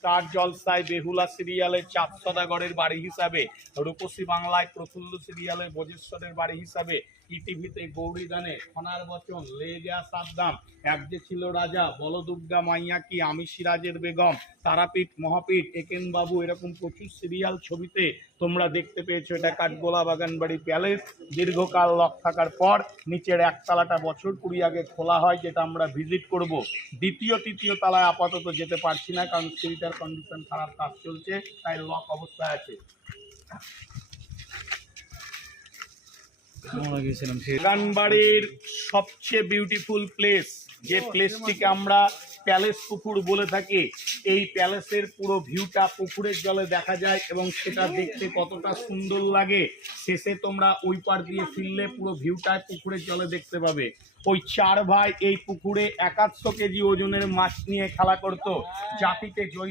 Star জলসায় বেহুলা সিরিয়ালের চাঁদ সদাগরের বাড়ি হিসাবে, রূপসী বাংলায় প্রফুল্ল সিরিয়ালের বজেশ্বরের বাড়ি হিসাবে, ইটিভিতে গৌরী দানে, খনার বচন, লে গয়া সাদ্দাম, এক যে ছিল রাজা, বলদুর্গা মাইয়া কি, আমি সিরাজের বেগম, তারাপীঠ মহাপীঠ, একেন বাবু, এরকম প্রচুর সিরিয়াল ছবিতে তোমরা দেখতে পেয়েছো। এটা কাঠগোলা বাগানবাড়ি প্যালেস। দীর্ঘকাল লক থাকার পর নিচের একতলাটা বছর 20 আগে খোলা হয়, যেটা আমরা ভিজিট করব। দ্বিতীয় তৃতীয় তলায় আপাতত যেতে পারছি না, কারণ সিঁড়িটার কন্ডিশন খারাপ, কাজ চলছে, তাই লক অবস্থায় আছে। বাগানবাড়ির সবচেয়ে বিউটিফুল প্লেস, যে প্লেসটিকে আমরা প্যালেস পুকুর বলে থাকি, এই প্যালেসের পুরো ভিউটা পুকুরের জলে দেখা যায় এবং সেটা দেখতে কতটা সুন্দর লাগে, শেষে তোমরা ওই পার দিয়ে ফিরলে পুরো ভিউটা পুকুরের জলে দেখতে পাবে। ওই 4 ভাই এই পুকুরে 150 কেজি ওজনের মাছ নিয়ে খেলা করতো, জাতিতে জৈন